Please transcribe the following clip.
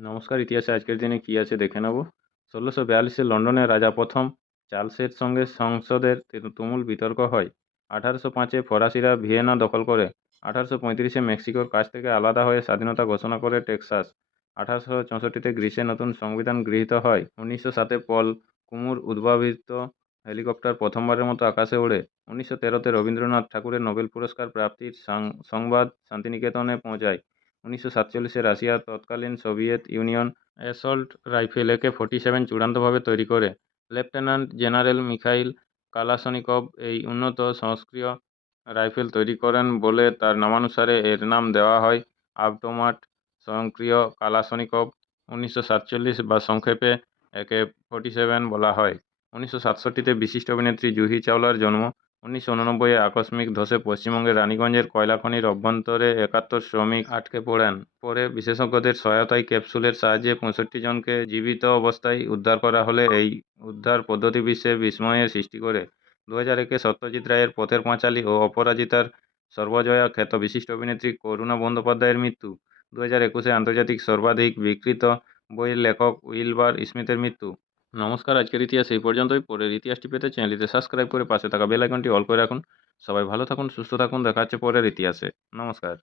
নমস্কার। ইতিহাসে আজকের দিনে কি আছে দেখে নেব। ১৬৪২ লন্ডনে রাজা প্রথম চার্লসের সঙ্গে সংসদের তুমুল বিতর্ক হয়। ১৮০৫ ফরাসিরা ভিয়েনা দখল করে। ১৮৩৫ মেক্সিকোর কাছ থেকে আলাদা হয়ে স্বাধীনতা ঘোষণা করে টেক্সাস। ১৮৬৪ গ্রিসে নতুন সংবিধান গৃহীত হয়। ১৯০৭ পল কুমুর উদ্ভাবিত হেলিকপ্টার প্রথমবারের মতো আকাশে ওড়ে। ১৯১৩ রবীন্দ্রনাথ ঠাকুরের নোবেল পুরস্কার প্রাপ্তির সংবাদ শান্তিনিকেতনে পৌঁছায়। ১৯৪৭ রাশিয়ার তৎকালীন Soviet union assault rifle AK-47 চূড়ান্তভাবে তৈরি করে। লেফটেন্যান্ট জেনারেল মিখাইল কালাশনিকভ এই উন্নত সক্রিয় রাইফেল তৈরি করেন বলে তার নামানুসারে এর নাম দেওয়া হয় অটোমাট সক্রিয় কালাশনিকভ। ১৯৪৭ বা সংক্ষেপে AK-47 বলা হয়। ১৯৬৭ বিশিষ্ট অভিনেত্রী জুহি চাওলার জন্ম। ১৯৮৯ আকস্মিক ধসে পশ্চিমবঙ্গের রানীগঞ্জের কয়লা খনির অভ্যন্তরে ৭১ শ্রমিক আটকে পড়েন। পরে বিশেষজ্ঞদের সহায়তায় ক্যাপসুলের সাহায্যে ৬৫ জনকে জীবিত অবস্থায় উদ্ধার করা হলে এই উদ্ধার পদ্ধতি বিশ্বে বিস্ময়ের সৃষ্টি করে। ২০০১ সত্যজিৎ রায়ের পথের পাঁচালী ও অপরাজিতার সর্বজয়া খ্যাত বিশিষ্ট অভিনেত্রী করুণা বন্দ্যোপাধ্যায়ের মৃত্যু। ২০২১ আন্তর্জাতিক সর্বাধিক বিক্রিত বইয়ের লেখক উইলবার স্মিথের মৃত্যু। নমস্কার। আজকের ইতিহাস এই পর্যন্তই। পরের ইতিহাসটি পেতে চ্যানেলটিতে সাবস্ক্রাইব করে পাশে থাকা বেল আইকনটি অল করে রাখুন। সবাই ভালো থাকুন, সুস্থ থাকুন। দেখা হচ্ছে পরের ইতিহাসে। নমস্কার।